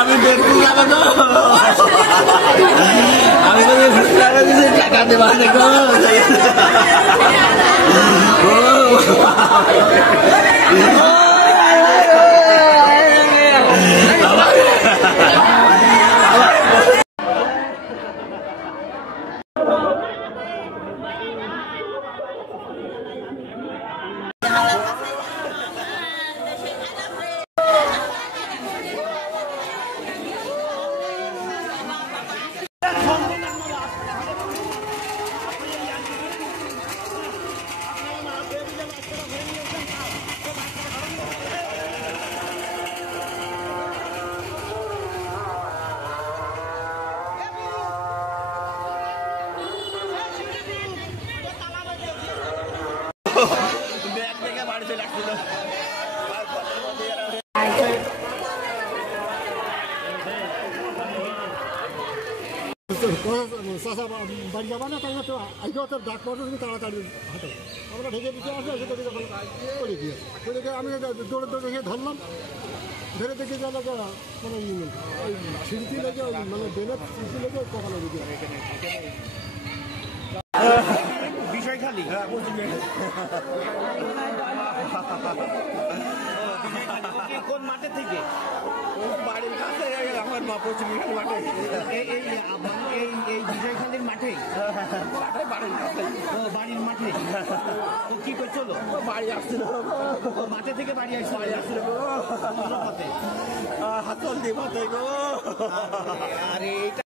আমি দেখতে যাবো তো আমি টাকা দেবা দেখো ব্যাগ থেকে বাড়ি চলে আসছিল বাড়ি যাবা না তাই না তো আজকে তো ডাক পড়ছে তুমি তাড়াতাড়ি হাঁটো আমরা ঢেকে দিতে আসলে সেটা দিকে করে দিয়ে আমি দৌড়ে দৌড়ে গিয়ে ধরলাম ধরে দেখে গেল কোনো ই নেই ওই ছিঁড়তি লেগে মানে বেলের ছিঁড়তি লেগে কখনো দিকে বিষয় খালি কোন মাঠে থেকে বাড়ির কাছে আমার মা পশ্চিম মাঠে এই বিষয়খালীর মাঠে বাড়ির কাছে বাড়ির মাঠে তো কি করছিল বাড়ি আসছিল মাঠে থেকে বাড়ি আসছিল পথে হাতল দিয়ে পথে গো আরে এটা